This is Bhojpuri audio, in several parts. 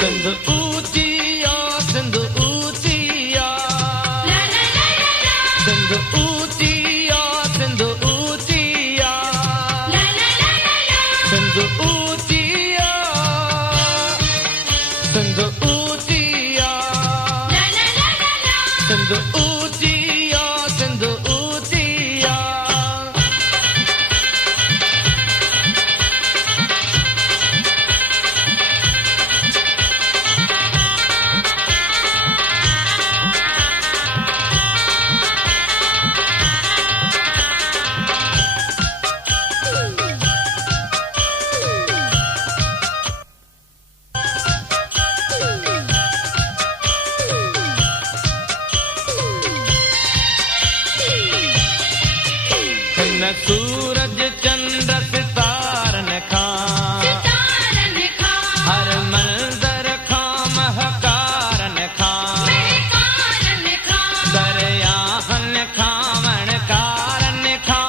सिंध ऊंचिया सिंध ऊंचिया सिंध ऊंचिया सिंध ऊंचिया सिंध ऊंचिया सिंध ऊंचिया सिंध ऊंचिया सिंध ऊंचिया सूरज चंद्र सितारन खां हर मंज़र खां महकारन खां दरियाहन खां वणकारन खां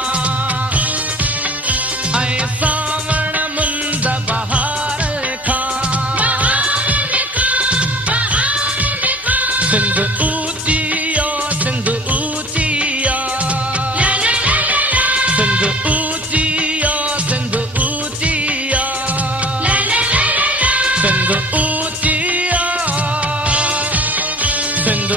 ऐं सावण मुंद बहार खां सिंध ऊंचिया सिंध ऊंचिया सिंध ऊंचिया सिंध ऊंचिया सिंध ऊंचिया सिंध